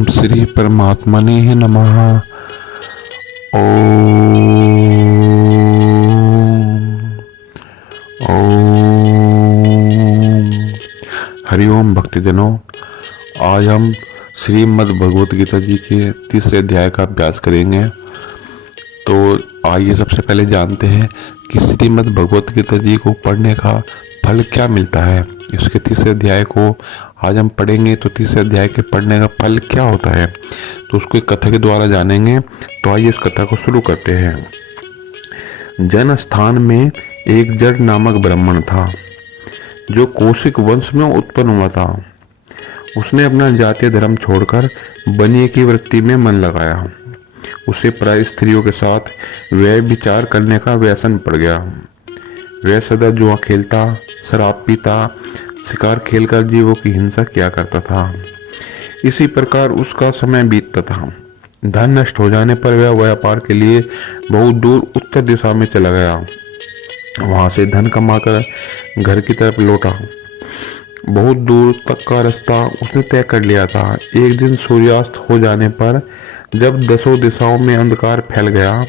ओम श्री परमात्मने नमः। ओम हरिओम भक्तजनों, आज हम श्रीमद् भगवत गीता जी के तीसरे अध्याय का अभ्यास करेंगे। तो आइए सबसे पहले जानते हैं कि श्रीमद् भगवत गीता जी को पढ़ने का फल क्या मिलता है। इसके तीसरे अध्याय को आज हम पढ़ेंगे, तो तीसरे अध्याय के पढ़ने का फल क्या होता है तो उसको एक कथा के द्वारा जानेंगे। तो आइए इस कथा को शुरू करते हैं। जन स्थान में एक जड़ नामक ब्राह्मण था जो कौशिक वंश में उत्पन्न हुआ था। उसने अपना जातीय धर्म छोड़कर बनिए की वृत्ति में मन लगाया। उसे प्राय स्त्रियों के साथ व्यभिचार करने का व्यसन पड़ गया। वह सदा जुआ खेलता, शराब पीता, शिकार खेलकर जीवों की हिंसा किया करता था। इसी प्रकार उसका समय बीतता था। धन नष्ट हो जाने पर वह व्यापार के लिए बहुत दूर उत्तर दिशा में चला गया। वहां से धन कमाकर घर की तरफ लौटा। बहुत दूर तक का रास्ता उसने तय कर लिया था। एक दिन सूर्यास्त हो जाने पर जब दसों दिशाओं में अंधकार फैल गया,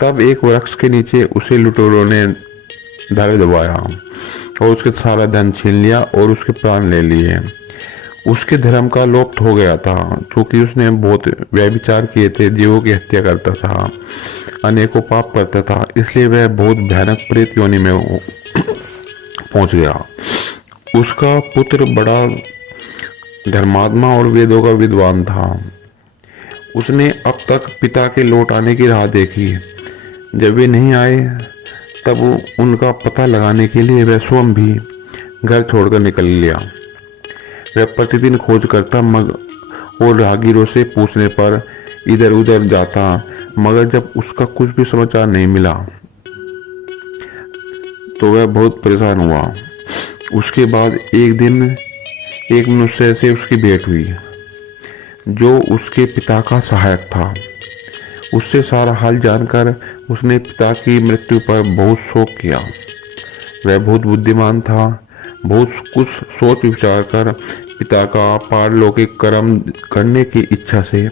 तब एक वृक्ष के नीचे उसे लुटेरों ने धर दबाया और उसके सारा धन छीन लिया और उसके प्राण ले लिए। उसके धर्म का लोप हो गया था, क्योंकि उसने बहुत व्यभिचार किए थे, जीवों की हत्या करता था, अनेकों पाप करता था। इसलिए वह बहुत भयानक प्रेत योनि में पहुंच गया। उसका पुत्र बड़ा धर्मात्मा और वेदों का विद्वान था। उसने अब तक पिता के लौट आने की राह देखी। जब वे नहीं आए तब उनका पता लगाने के लिए वह स्वयं भी घर छोड़कर निकल लिया। वह प्रतिदिन खोज करता और राहगीरों से पूछने पर इधर उधर जाता, मगर जब उसका कुछ भी समाचार नहीं मिला तो वह बहुत परेशान हुआ। उसके बाद एक दिन एक मनुष्य से उसकी भेंट हुई जो उसके पिता का सहायक था। उससे सारा हाल जानकर उसने पिता की मृत्यु पर बहुत शोक किया। वह बहुत बुद्धिमान था। बहुत कुछ सोच विचार कर पिता का पारलौकिक कर्म करने की इच्छा से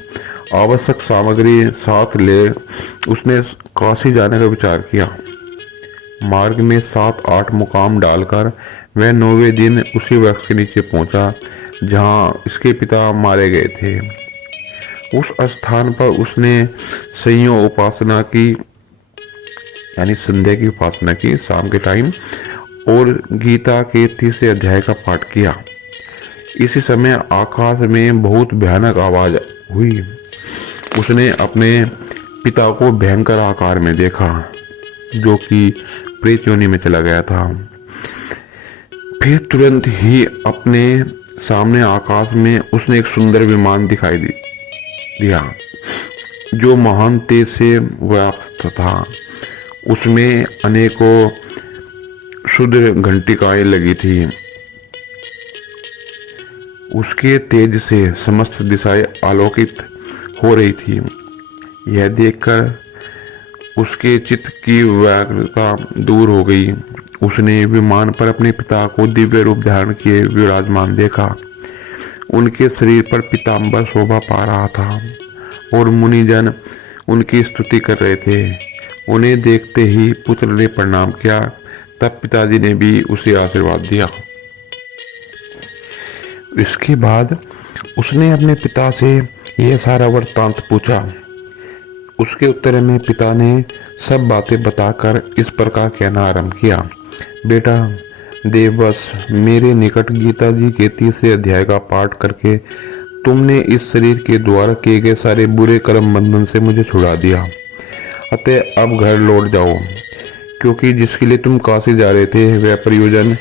आवश्यक सामग्री साथ ले उसने काशी जाने का विचार किया। मार्ग में 7-8 मुकाम डालकर वह 9वें दिन उसी वृक्ष के नीचे पहुंचा जहां इसके पिता मारे गए थे। उस स्थान पर उसने संयोग उपासना की, यानी संध्या की उपासना की शाम के टाइम, और गीता के तीसरे अध्याय का पाठ किया। इसी समय आकाश में बहुत भयानक आवाज हुई। उसने अपने पिता को भयंकर आकार में देखा जो कि प्रेत योनि में चला गया था। फिर तुरंत ही अपने सामने आकाश में उसने एक सुंदर विमान दिखाई दिया जो महान तेज से व्याप्त था। उसमें अनेकों शुद्ध घंटिकाएं लगी थी। उसके तेज से समस्त दिशाएं आलोकित हो रही थी। यह देखकर उसके चित्त की व्याकुलता दूर हो गई। उसने विमान पर अपने पिता को दिव्य रूप धारण किए विराजमान देखा। उनके शरीर पर पीताम्बर शोभा पा रहा था और मुनिजन उनकी स्तुति कर रहे थे। उन्हें देखते ही पुत्र ने प्रणाम किया। तब पिताजी ने भी उसे आशीर्वाद दिया। इसके बाद उसने अपने पिता से यह सारा वृत्तांत पूछा। उसके उत्तर में पिता ने सब बातें बताकर इस प्रकार कहना आरंभ किया। बेटा देववश, मेरे निकट गीता जी के तीसरे अध्याय का पाठ करके तुमने इस शरीर के द्वारा किए गए सारे बुरे कर्म बंधन से मुझे छुड़ा दिया। अतः अब घर लौट जाओ, क्योंकि जिसके लिए तुम काशी जा रहे थे वह प्रयोजन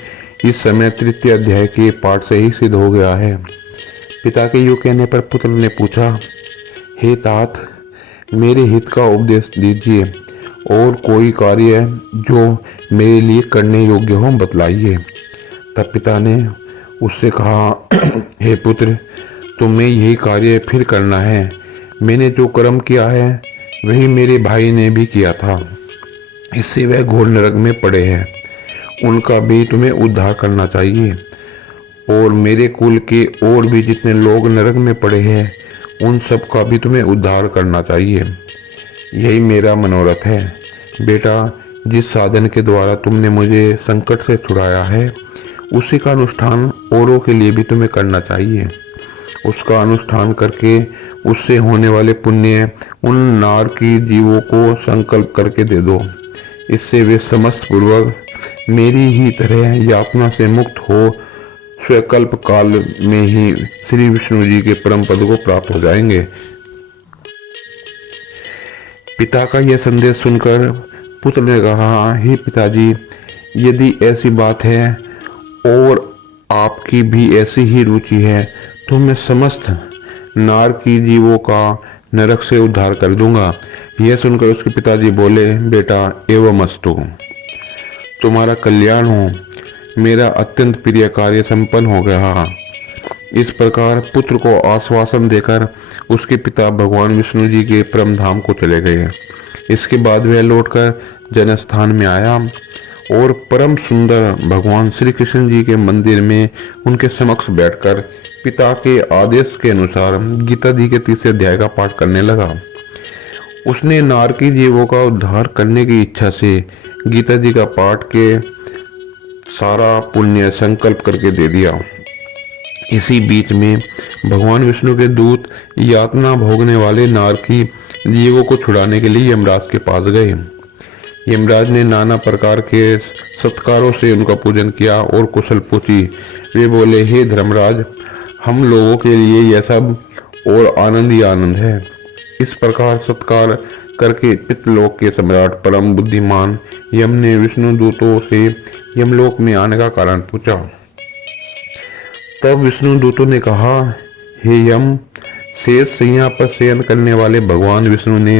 इस समय तृतीय अध्याय के पाठ से ही सिद्ध हो गया है। पिता के यूं कहने पर पुत्र ने पूछा, हे तात, मेरे हित का उपदेश दीजिए और कोई कार्य जो मेरे लिए करने योग्य हो बतलाइए। तब पिता ने उससे कहा, हे पुत्र, तुम्हें यही कार्य फिर करना है। मैंने जो कर्म किया है वही मेरे भाई ने भी किया था। इससे वह घोर नरक में पड़े हैं। उनका भी तुम्हें उद्धार करना चाहिए और मेरे कुल के और भी जितने लोग नरक में पड़े हैं उन सब का भी तुम्हें उद्धार करना चाहिए। यही मेरा मनोरथ है बेटा। जिस साधन के द्वारा तुमने मुझे संकट से छुड़ाया है उसी का अनुष्ठान औरों के लिए भी तुम्हें करना चाहिए। उसका अनुष्ठान करके उससे होने वाले पुण्य उन नारकी जीवों को संकल्प करके दे दो। इससे वे समस्त पूर्वक मेरी ही तरह यातना से मुक्त हो स्वकल्प काल में ही श्री विष्णु जी के परम पद को प्राप्त हो जाएंगे। पिता का यह संदेश सुनकर पुत्र ने कहा, हे पिताजी, यदि ऐसी बात है और आपकी भी ऐसी ही रुचि है तो मैं समस्त नार की जीवों का नरक से उद्धार कर दूंगा। यह सुनकर उसके पिताजी बोले, बेटा एवमस्तु, तुम्हारा कल्याण हो, मेरा अत्यंत प्रिय कार्य संपन्न हो गया। इस प्रकार पुत्र को आश्वासन देकर उसके पिता भगवान विष्णु जी के परम धाम को चले गए। इसके बाद वह लौटकर जनस्थान में आया और परम सुंदर भगवान श्री कृष्ण जी के मंदिर में उनके समक्ष बैठकर पिता के आदेश के अनुसार गीता जी के 30 अध्याय का पाठ करने लगा। उसने नारकी जीवों का उद्धार करने की इच्छा से गीता जी का पाठ के सारा पुण्य संकल्प करके दे दिया। इसी बीच में भगवान विष्णु के दूत यातना भोगने वाले नारकी जीवों को छुड़ाने के लिए यमराज के पास गए। यमराज ने नाना प्रकार के सत्कारों से उनका पूजन किया और कुशल पूछी। वे बोले, हे धर्मराज, हम लोगों के लिए यह सब और आनंद ही आनंद है। इस प्रकार सत्कार करके पितृलोक के सम्राट परम बुद्धिमान यम ने विष्णु दूतों से यमलोक में आने का कारण पूछा। तब विष्णु दूतों ने कहा, हे यम, शेष सैया पर शयन करने वाले भगवान विष्णु ने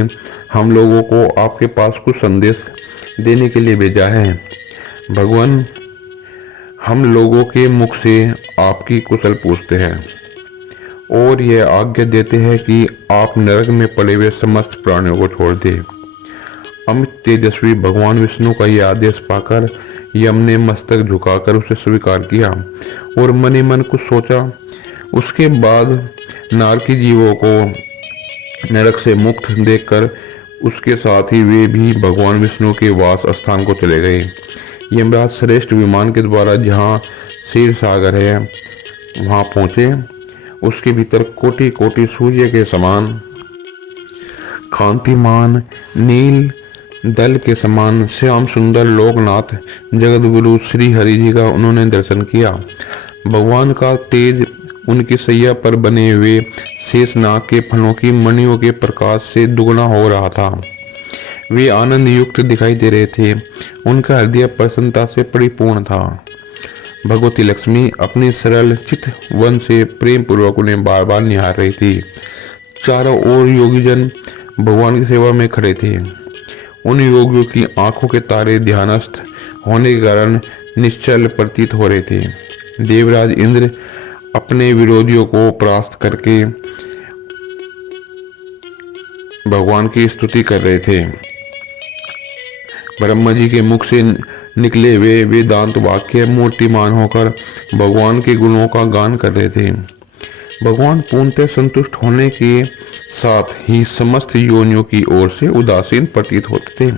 हम लोगों को आपके पास कुछ संदेश देने के लिए भेजा है। भगवान हम लोगों के मुख से आपकी कुशल पूछते हैं और यह आज्ञा देते हैं कि आप नरक में पड़े हुए समस्त प्राणियों को छोड़ दें। अमित तेजस्वी भगवान विष्णु का यह आदेश पाकर यम ने मस्तक झुकाकर उसे स्वीकार किया और मन ही मन कुछ सोचा। उसके बाद नारकी जीवों को नरक से मुक्त देखकर उसके साथ ही वे भी भगवान विष्णु के वास स्थान को चले गए। यमराज श्रेष्ठ विमान के द्वारा जहाँ क्षीर सागर है वहाँ पहुँचे। उसके भीतर कोटि कोटि सूर्य के समान कांतिमान नील दल के समान श्याम सुंदर लोकनाथ जगतगुरु श्री हरि जी का उन्होंने दर्शन किया। भगवान का तेज उनकी सैया पर बने हुए शेषनाग के फलों की मणियों के प्रकाश से दुगना हो रहा था। वे आनंद युक्त दिखाई दे रहे थे। उनका हृदय प्रसन्नता से परिपूर्ण था। भगवती लक्ष्मी अपनी सरल चित वन से प्रेम पूर्वक उन्हें बार बार निहार रही थी। चारों ओर योगीजन भगवान की सेवा में खड़े थे। उन योगियों की आंखों के तारे ध्यानस्थ होने के कारण निश्चल प्रतीत हो रहे थे। देवराज इंद्र अपने विरोधियों को परास्त करके भगवान की स्तुति कर रहे थे। ब्रह्मा जी के मुख से निकले हुए वेदांत वाक्य मूर्तिमान होकर भगवान के गुणों का गान कर रहे थे। भगवान पूर्णतः संतुष्ट होने के साथ ही समस्त योनियों की ओर से उदासीन प्रतीत होते थे।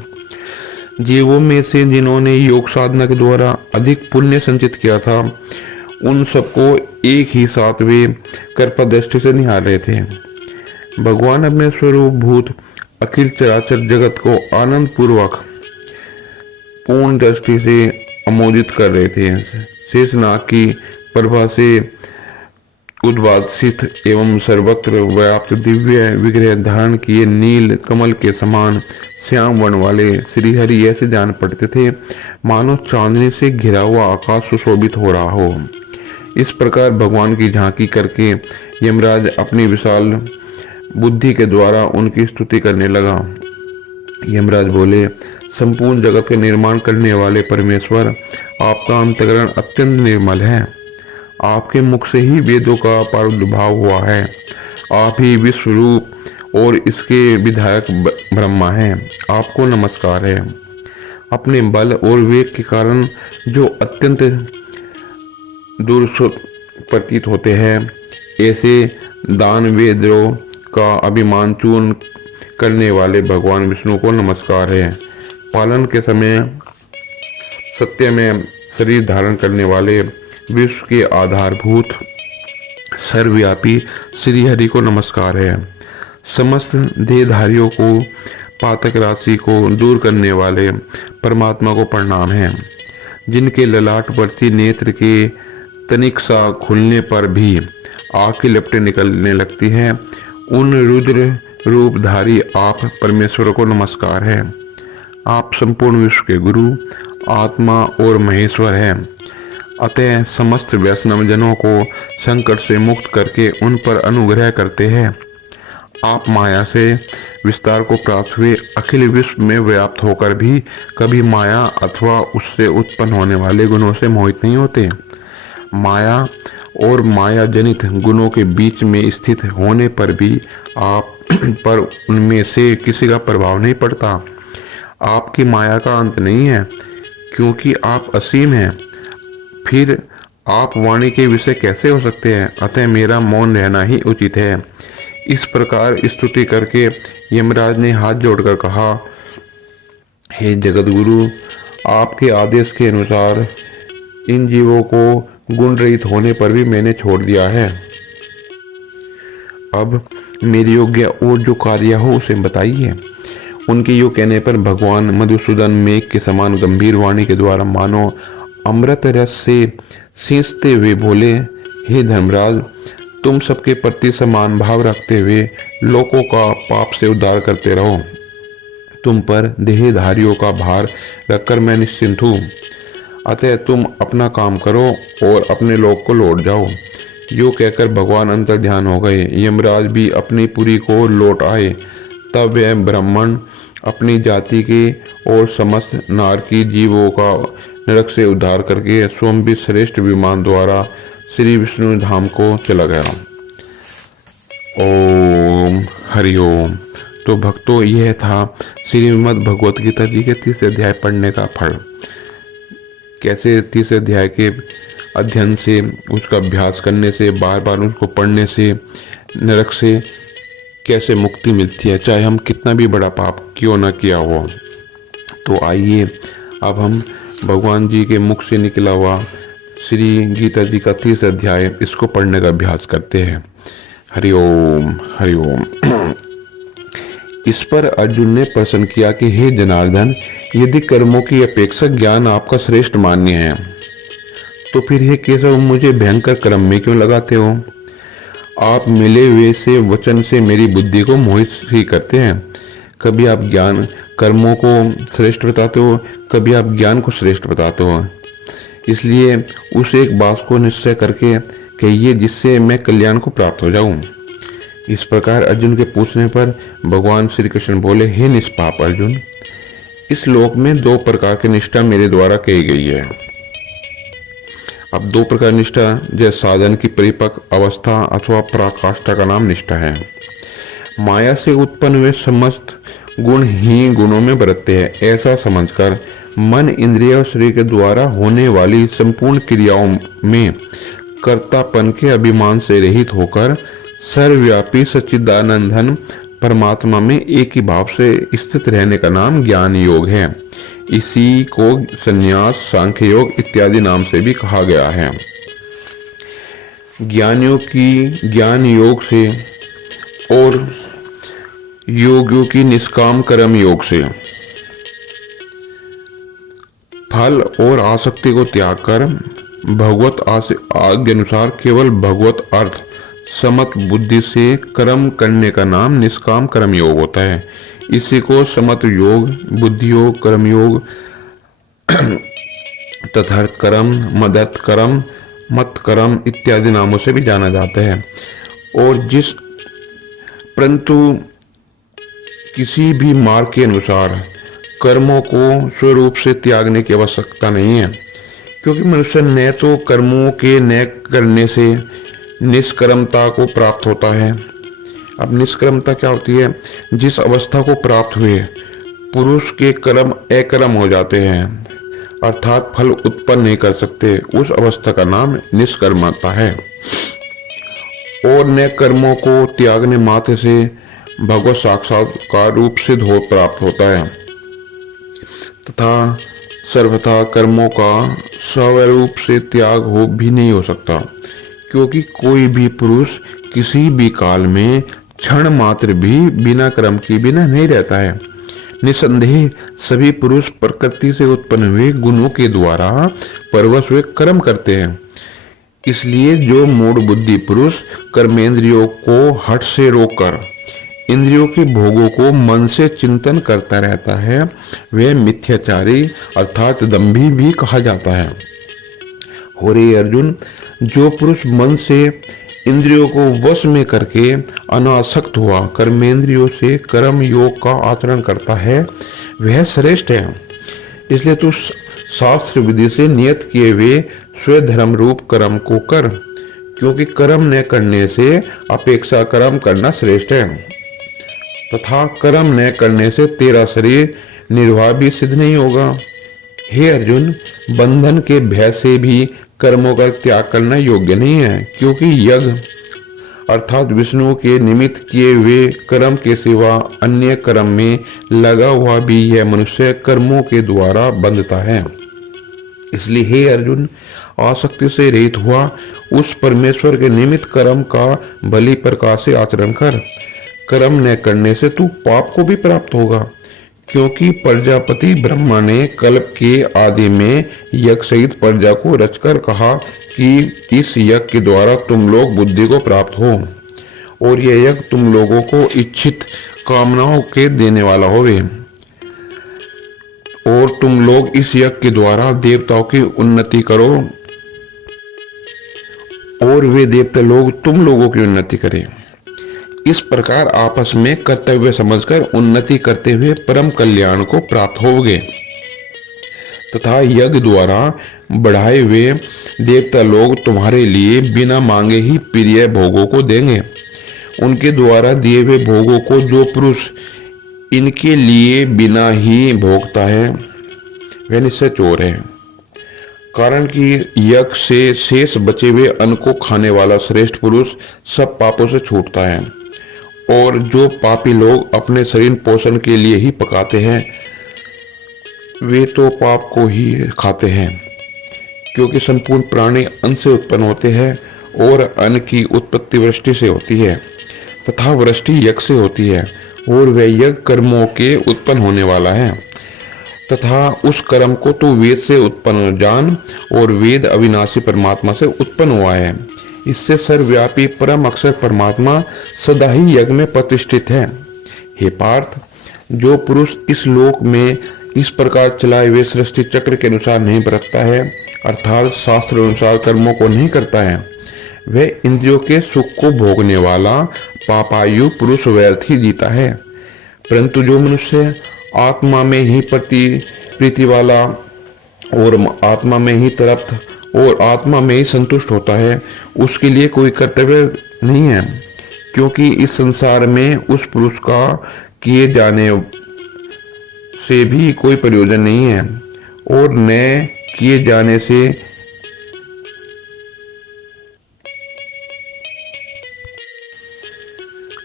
जीवों में से जिन्होंने योग साधना के द्वारा अधिक पुण्य संचित किया था उन सबको एक ही साथ वे कृपा दृष्टि से निहार रहे थे। भगवान अपने स्वरूप भूत अखिल चराचर जगत को आनंद पूर्वक पूर्ण दृष्टि से अमोदित कर रहे थे। शेषनाग की प्रभा से उद्भासित एवं सर्वत्र व्याप्त दिव्य विग्रह धारण किए नील कमल के समान श्याम वर्ण वाले श्री हरि ऐसे जान पड़ते थे मानो चांदनी से घिरा हुआ आकाश सुशोभित हो रहा हो। इस प्रकार भगवान की झांकी करके यमराज अपनी विशाल बुद्धि के द्वारा उनकी स्तुति करने लगा। यमराज बोले, संपूर्ण जगत का निर्माण करने वाले परमेश्वर, आपका अंतःकरण अत्यंत निर्मल है। आपके मुख से ही वेदों का प्रादुर्भाव हुआ है। आप ही विश्व रूप और इसके विधायक ब्रह्मा हैं। आपको नमस्कार है। अपने बल और वेग के कारण जो अत्यंत प्रतीत होते हैं। ऐसे दानवेंद्रों का अभिमान चूर्ण करने वाले भगवान विष्णु को नमस्कार है। पालन के समय सत्य में शरीर धारण करने वाले विश्व के आधारभूत सर्वव्यापी श्री हरि को नमस्कार है। समस्त देहधारियों को पातक राशि को दूर करने वाले परमात्मा को प्रणाम है। जिनके ललाटवर्ती नेत्र के तनिक सा खुलने पर भी आग की लपटें निकलने लगती हैं, उन रुद्र रूपधारी आप परमेश्वर को नमस्कार है। आप संपूर्ण विश्व के गुरु, आत्मा और महेश्वर हैं। अतः समस्त वैष्णव जनों को संकट से मुक्त करके उन पर अनुग्रह करते हैं। आप माया से विस्तार को प्राप्त हुए अखिल विश्व में व्याप्त होकर भी कभी माया अथवा उससे उत्पन्न होने वाले गुणों से मोहित नहीं होते। माया और माया जनित गुणों के बीच में स्थित होने पर भी आप पर उनमें से किसी का प्रभाव नहीं पड़ता। आपकी माया का अंत नहीं है, क्योंकि आप असीम हैं। फिर आप वाणी के विषय कैसे हो सकते हैं? अतः मेरा मौन रहना ही उचित है। इस प्रकार स्तुति करके यमराज ने हाथ जोड़कर कहा, हे जगत गुरु, आपके आदेश के अनुसार इन जीवों को गुण रहित होने पर भी मैंने छोड़ दिया है। अब मेरे योग्य और जो कार्य हो उसे बताइए। उनके योग कहने पर भगवान मधुसूदन मेघ के समान गंभीर वाणी के द्वारा मानो अमृत रस से सींचते हुए बोले, हे धर्मराज, तुम सबके प्रति समान भाव रखते हुए लोगों का पाप से उद्धार करते रहो। तुम पर देहधारियों का भार रखकर मैं निश्चिंत हूँ। अतः तुम अपना काम करो और अपने लोक को लौट जाओ। यो कहकर भगवान अंतर ध्यान हो गए। यमराज भी अपनी पुरी को लौट आए। तब वह ब्राह्मण अपनी जाति के और समस्त नारकी जीवों का नरक से उद्धार करके स्वयं भी श्रेष्ठ विमान द्वारा श्री विष्णु धाम को चला गया। ओम हरि ओम। तो भक्तों, यह था श्रीमद् भगवत गीता जी के 30 अध्याय पढ़ने का फल। कैसे 30 अध्याय के अध्ययन से, उसका अभ्यास करने से, बार बार उसको पढ़ने से नरक से कैसे मुक्ति मिलती है, चाहे हम कितना भी बड़ा पाप क्यों ना किया हो। तो आइए अब हम भगवान जी के मुख से निकला हुआ श्री गीता जी का 30 अध्याय, इसको पढ़ने का अभ्यास करते हैं। हरि ओम हरि ओम। इस पर अर्जुन ने प्रश्न किया कि हे जनार्दन, यदि कर्मों की अपेक्षा ज्ञान आपका श्रेष्ठ मान्य है, तो फिर हे केशव, मुझे भयंकर कर्म में क्यों लगाते हो? आप मिले हुए से वचन से मेरी बुद्धि को मोहित ही करते हैं। कभी आप ज्ञान कर्मों को श्रेष्ठ बताते हो, कभी आप ज्ञान को श्रेष्ठ बताते हो। इसलिए उस एक बात को निश्चय करके कहिए जिससे मैं कल्याण को प्राप्त हो जाऊं। इस प्रकार अर्जुन के पूछने पर भगवान श्री कृष्ण बोले, हे निष्पाप अर्जुन, इस लोक में 2 प्रकार की निष्ठा मेरे द्वारा कही गई है। अब 2 प्रकार निष्ठा, जैसे साधन की परिपक्व अवस्था अथवा पराकाष्ठा का नाम निष्ठा है। माया से उत्पन्न हुए समस्त गुण ही गुणों में बरतते हैं, ऐसा समझकर मन, इंद्रिय और शरीर के द्वारा होने वाली संपूर्ण क्रियाओं में कर्तापन के अभिमान से रहित होकर सर्वव्यापी सच्चिदानंदन परमात्मा में एक ही भाव से स्थित रहने का नाम ज्ञान योग है। इसी को संन्यास, सांख्य योग इत्यादि नाम से भी कहा गया है। ज्ञानियों की ज्ञान योग से और योगियों की निष्काम कर्म योग से फल और आसक्ति को त्याग कर भगवत आज्ञा अनुसार केवल भगवत अर्थ समत बुद्धि से कर्म करने का नाम निष्काम कर्म योग होता है। इसी को समत योग, बुद्धि योग, कर्म योग, तथार्थ कर्म, मदत कर्म, मत कर्म इत्यादि नामों से भी जाना जाता है। और परंतु किसी भी मार्ग के अनुसार कर्मों को स्वरूप से त्यागने की आवश्यकता नहीं है, क्योंकि मनुष्य न तो कर्मों के न करने से निष्कर्मता को प्राप्त होता है। अब निष्कर्मता क्या होती है? जिस अवस्था को प्राप्त हुए पुरुष के कर्म अकर्म हो जाते हैं, अर्थात फल उत्पन्न नहीं कर सकते, उस अवस्था का नाम निष्कर्मता है। और न कर्मों को त्यागने मात्र से भगवत साक्षात्कार रूप सिद्ध हो प्राप्त होता है तथा सर्वथा कर्मों का स्वरूप से त्याग हो भी नहीं हो सकता, क्योंकि कोई भी पुरुष किसी भी काल में क्षण मात्र भी बिना कर्म के बिना नहीं रहता है। निसंदेह सभी पुरुष प्रकृति से उत्पन्न हुए गुणों के द्वारा परवश हुए कर्म करते हैं। इसलिए जो मूढ़ बुद्धि पुरुष कर्मेंद्रियों को हठ से रोककर इंद्रियों के भोगों को मन से चिंतन करता रहता है, वह मिथ्याचारी अर्थात दंभी भी कहा जाता है। हो रे अर्जुन, जो पुरुष मन से इंद्रियों को वश में करके अनासक्त हुआ कर्मेंद्रियों से कर्म योग का आचरण करता है, वह श्रेष्ठ है। इसलिए तू शास्त्र विधि से नियत किए हुए स्वधर्म रूप कर्म को कर, क्योंकि कर्म न करने से अपेक्षा कर्म करना श्रेष्ठ है तथा कर्म न करने से तेरा शरीर निर्वाह भी सिद्ध नहीं होगा। हे अर्जुन, बंधन के भय से भी कर्मों का त्याग करना योग्य नहीं है, क्योंकि यज्ञ अर्थात विष्णु के निमित्त किए हुए कर्म के सिवा अन्य कर्म में लगा हुआ भी यह मनुष्य कर्मों के द्वारा बंधता है। इसलिए हे अर्जुन, आसक्ति से रहित हुआ उस परमेश्वर के निमित्त कर्म का भली प्रकार से आचरण कर। कर्म न करने से तू पाप को भी प्राप्त होगा, क्योंकि प्रजापति ब्रह्मा ने कल्प के आदि में यज्ञ सहित प्रजा को रचकर कहा कि इस यज्ञ के द्वारा तुम लोग बुद्धि को प्राप्त हो और यह यज्ञ तुम लोगों को इच्छित कामनाओं के देने वाला होवे और तुम लोग इस यज्ञ के द्वारा देवताओं की उन्नति करो और वे देवता लोग तुम लोगों की उन्नति करें। इस प्रकार आपस में कर्तव्य समझकर उन्नति करते हुए परम कल्याण को प्राप्त होगे तथा यज्ञ द्वारा बढ़ाए हुए देवता लोग तुम्हारे लिए बिना मांगे ही प्रिय भोगों को देंगे। उनके द्वारा दिए हुए भोगों को जो पुरुष इनके लिए बिना ही भोगता है वह निश्चय चोर है, कारण कि यज्ञ से शेष बचे हुए अन्न को खाने वाला श्रेष्ठ पुरुष सब पापों से छूटता है और जो पापी लोग अपने शरीर पोषण के लिए ही पकाते हैं वे तो पाप को ही खाते हैं, क्योंकि संपूर्ण प्राणी अन्न से उत्पन्न होते हैं और अन्न की उत्पत्ति वृष्टि से होती है तथा वृष्टि यज्ञ से होती है और वह यज्ञ कर्मों के उत्पन्न होने वाला है तथा उस कर्म को तो वेद से उत्पन्न जान और वेद अविनाशी परमात्मा से उत्पन्न हुआ है। इससे सर्वव्यापी परम अक्षर परमात्मा सदा ही यज्ञ में प्रतिष्ठित है। हे पार्थ, जो पुरुष इस लोक में इस प्रकार चलाए हुए सृष्टि चक्र के अनुसार नहीं बरतता है अर्थात शास्त्र अनुसार कर्मों को नहीं करता है, वह इंद्रियों के सुख को भोगने वाला पापायु पुरुष व्यर्थ ही जीता है। परंतु जो मनुष्य आत्मा में ही प्रीति वाला और आत्मा में ही तृप्त और आत्मा में ही संतुष्ट होता है, उसके लिए कोई कर्तव्य नहीं है, क्योंकि इस संसार में उस पुरुष का किए जाने से भी कोई प्रयोजन नहीं है और न किए जाने से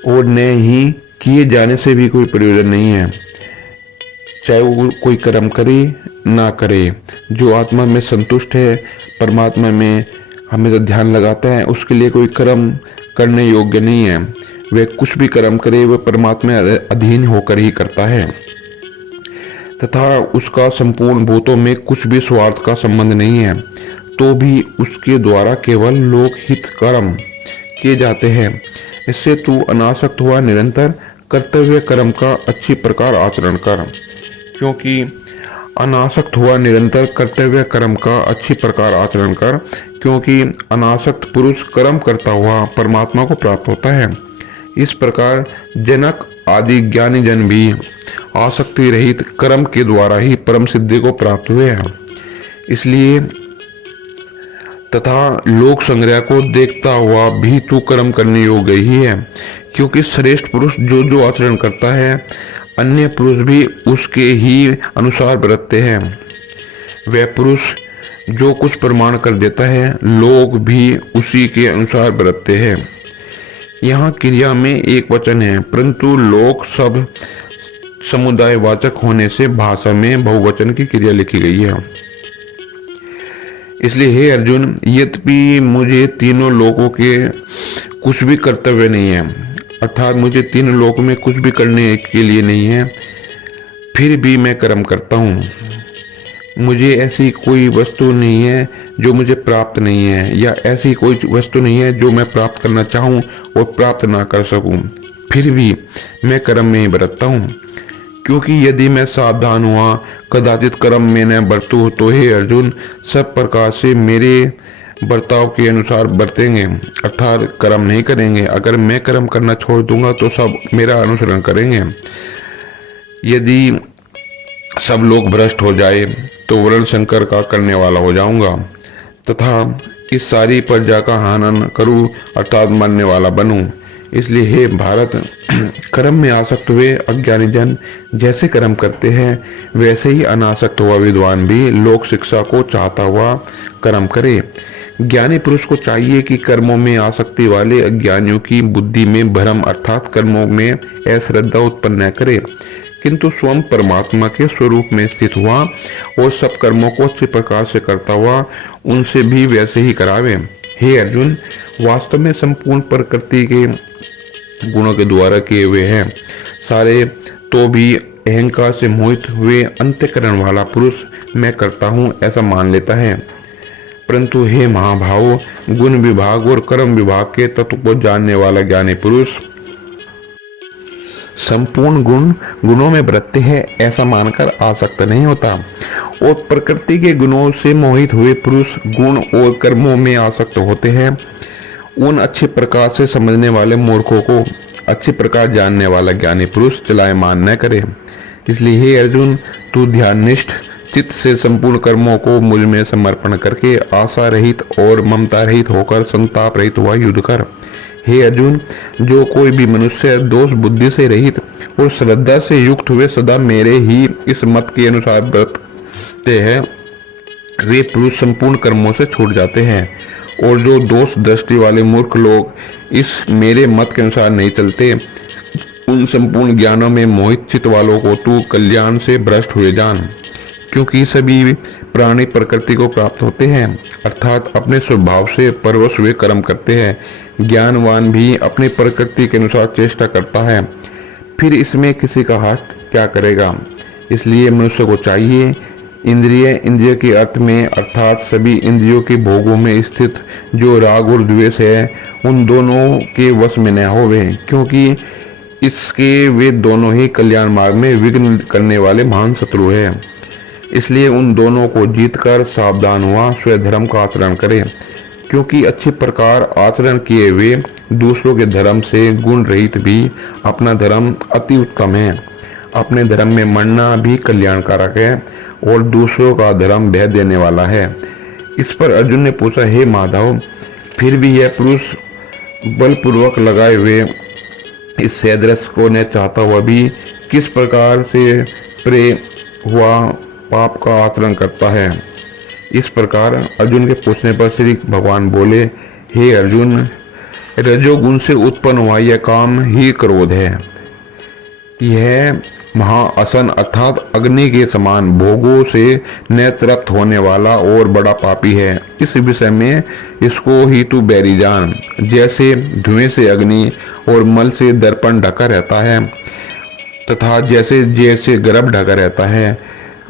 ही किए जाने से भी कोई प्रयोजन नहीं है, चाहे वो कोई कर्म करे ना करे। जो आत्मा में संतुष्ट है, परमात्मा में हमेशा ध्यान लगाता है, उसके लिए कोई कर्म करने योग्य नहीं है। वह कुछ भी कर्म करे वह परमात्मा अधीन होकर ही करता है तथा उसका संपूर्ण भूतों में कुछ भी स्वार्थ का संबंध नहीं है, तो भी उसके द्वारा केवल लोक हित कर्म किए जाते हैं। इससे तू अनासक्त हुआ निरंतर कर्तव्य कर्म का अच्छी प्रकार आचरण कर, क्योंकि अनासक्त हुआ निरंतर कर्तव्य कर्म का अच्छी प्रकार आचरण कर, क्योंकि अनासक्त पुरुष कर्म करता हुआ परमात्मा को प्राप्त होता है। इस प्रकार जनक आदि ज्ञानी जन भी आसक्ति रहित कर्म के द्वारा ही परम सिद्धि को प्राप्त हुए हैं। इसलिए तथा लोक संग्रह को देखता हुआ भी तू कर्म करने योग्य ही है, क्योंकि श्रेष्ठ पुरुष जो जो आचरण करता है अन्य पुरुष भी उसके ही अनुसार बरतते हैं। वह पुरुष जो कुछ प्रमाण कर देता है लोग भी उसी के अनुसार बरतते हैं। यहाँ क्रिया में एक वचन है, परंतु लोक सब समुदायवाचक होने से भाषा में बहुवचन की क्रिया लिखी गई है। इसलिए हे अर्जुन, यद्यपि मुझे तीनों लोकों के कुछ भी कर्तव्य नहीं है, अर्थात मुझे तीनों लोकों में कुछ भी करने के लिए नहीं है, फिर भी मैं कर्म करता हूँ। मुझे ऐसी कोई वस्तु नहीं है जो मुझे प्राप्त नहीं है, या ऐसी कोई वस्तु नहीं है जो मैं प्राप्त करना चाहूँ और प्राप्त ना कर सकूँ, फिर भी मैं कर्म में ही बरतता हूँ। क्योंकि यदि मैं सावधान हुआ कदाचित कर्म में न बरतूं तो हे अर्जुन, सब प्रकार से मेरे बर्ताव के अनुसार बरतेंगे, अर्थात कर्म नहीं करेंगे। अगर मैं कर्म करना छोड़ दूंगा तो सब मेरा अनुसरण करेंगे। यदि सब लोग भ्रष्ट हो जाए तो वर्ण शंकर का करने वाला हो जाऊंगा तथा इस सारी प्रजा का हनन करूं, अर्थात मरने वाला बनूं। इसलिए हे भारत, कर्म में आसक्त हुए अज्ञानी जन जैसे कर्म करते हैं, वैसे ही अनासक्त हुआ विद्वान भी लोक शिक्षा को चाहता हुआ कर्म करे। ज्ञानी पुरुष को चाहिए कि कर्मों में आसक्ति वाले अज्ञानियों की बुद्धि में भ्रम, अर्थात कर्मों में अश्रद्धा उत्पन्न न करे, किंतु स्वयं परमात्मा के स्वरूप में स्थित हुआ और सब कर्मों को अच्छे प्रकार से करता हुआ उनसे भी वैसे ही करावे। हे अर्जुन, वास्तव में संपूर्ण प्रकृति के गुणों के द्वारा किए हुए हैं सारे, तो भी अहंकार से मोहित हुए अंतःकरण वाला पुरुष मैं करता हूँ ऐसा मान लेता है। परंतु हे महाभाव, गुण विभाग और कर्म विभाग के तत्व को जानने वाला ज्ञानी पुरुष संपूर्ण गुणों में बरतते हैं ऐसा मानकर आसक्त नहीं होता, और प्रकृति के गुणों से मोहित हुए पुरुष गुण और कर्मों में आसक्त होते हैं। उन अच्छे प्रकार से समझने वाले मूर्खों को अच्छे प्रकार जानने वाला ज्ञानी पुरुष चलायमान न करे। इसलिए हे अर्जुन, तू ध्याननिष्ठ चित्त से संपूर्ण कर्मों को मुझ में समर्पण करके आशा रहित और ममता रहित होकर संताप रहित हुआ युद्ध कर। हे अर्जुन, जो कोई भी मनुष्य दोष बुद्धि से रहित और श्रद्धा से युक्त हुए सदा मेरे ही इस मत के अनुसार बरतते हैं, वे पुरुष संपूर्ण कर्मों से छूट जाते हैं। और जो दोष दृष्टि वाले मूर्ख लोग इस मेरे मत के अनुसार नहीं चलते, उन संपूर्ण ज्ञानों में मोहित चित्त वालों को तू कल्याण से भ्रष्ट हुए जान। क्योंकि सभी प्राणी प्रकृति को प्राप्त होते हैं, अर्थात अपने स्वभाव से परवश हुए कर्म करते हैं। ज्ञानवान भी अपनी प्रकृति के अनुसार चेष्टा करता है, फिर इसमें किसी का हाथ क्या करेगा। इसलिए मनुष्य को चाहिए इंद्रिय के अर्थ में, अर्थात सभी इंद्रियों के भोगों में स्थित जो राग और द्वेष है, उन दोनों के वश में न होवे, क्योंकि इसके वे दोनों ही कल्याण मार्ग में विघ्न करने वाले महान शत्रु है। इसलिए उन दोनों को जीतकर सावधान हुआ स्वधर्म का आचरण करे, क्योंकि अच्छे प्रकार आचरण किए हुए दूसरों के धर्म से गुण रहित भी अपना धर्म अति उत्तम है। अपने धर्म में मरना भी कल्याणकारक है और दूसरों का धर्म भय देने वाला है। इस पर अर्जुन ने पूछा, हे माधव, फिर भी यह पुरुष बलपूर्वक लगाए हुए इस सदृश को न चाहता हुआ भी किस प्रकार से प्रे हुआ पाप का आचरण करता है। इस प्रकार अर्जुन के पूछने पर श्री भगवान बोले, हे अर्जुन, रजोगुण से उत्पन्न हुआ यह काम ही क्रोध है। यह महाअसन अर्थात अग्नि के समान भोगों से न तृप्त होने वाला और बड़ा पापी है। इस विषय में इसको ही तू बैरी जान। जैसे धुएं से अग्नि और मल से दर्पण ढका रहता है तथा जैसे जेर से गर्भ ढका रहता है,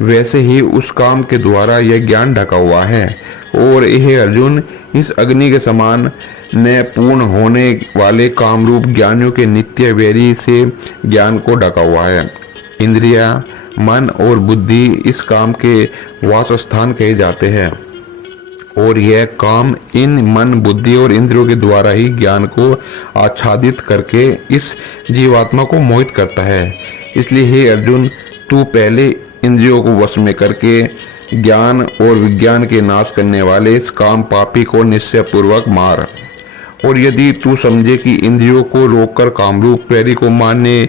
वैसे ही उस काम के द्वारा यह ज्ञान ढका हुआ है। और यह अर्जुन, इस अग्नि के समान न पूर्ण होने वाले कामरूप ज्ञानियों के नित्य वैरी से ज्ञान को ढका हुआ है। इंद्रिया, मन और बुद्धि इस काम के वासस्थान कहे जाते हैं, और यह काम इन मन, बुद्धि और इंद्रियों के द्वारा ही ज्ञान को आच्छादित करके इस जीवात्मा को मोहित करता है। इसलिए हे अर्जुन, तू पहले इंद्रियों को वश में करके ज्ञान और विज्ञान के नाश करने वाले इस काम पापी को निश्चय पूर्वक मार। और यदि तू समझे कि इंद्रियों को रोककर कामरूप वैरी को मारने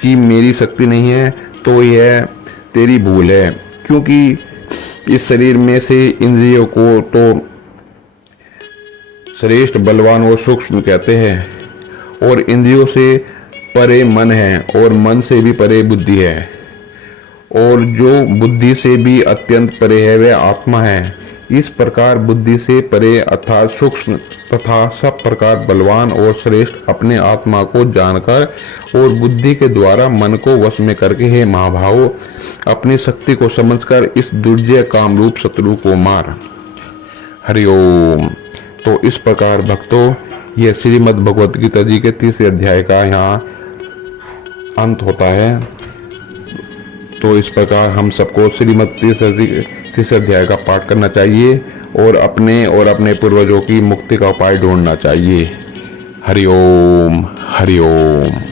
की मेरी शक्ति नहीं है, तो यह तेरी भूल है। क्योंकि इस शरीर में से इंद्रियों को तो श्रेष्ठ, बलवान और सूक्ष्म कहते हैं, और इंद्रियों से परे मन है और मन से भी परे बुद्धि है और जो बुद्धि से भी अत्यंत परे है वह आत्मा है। इस प्रकार बुद्धि से परे अर्थात सूक्ष्म तथा सब प्रकार बलवान और श्रेष्ठ अपने आत्मा को जानकर और बुद्धि के द्वारा मन को वश में करके हे महाभाव अपनी शक्ति को समझकर इस दुर्जय कामरूप शत्रु को मार। हरिओम। तो इस प्रकार भक्तों यह श्रीमद् भगवत गीता जी के 30 अध्याय का यहाँ अंत होता है। तो इस प्रकार हम सबको श्रीमद् 30 अध्याय का पाठ करना चाहिए और अपने पूर्वजों की मुक्ति का उपाय ढूंढना चाहिए। हरिओम हरिओम।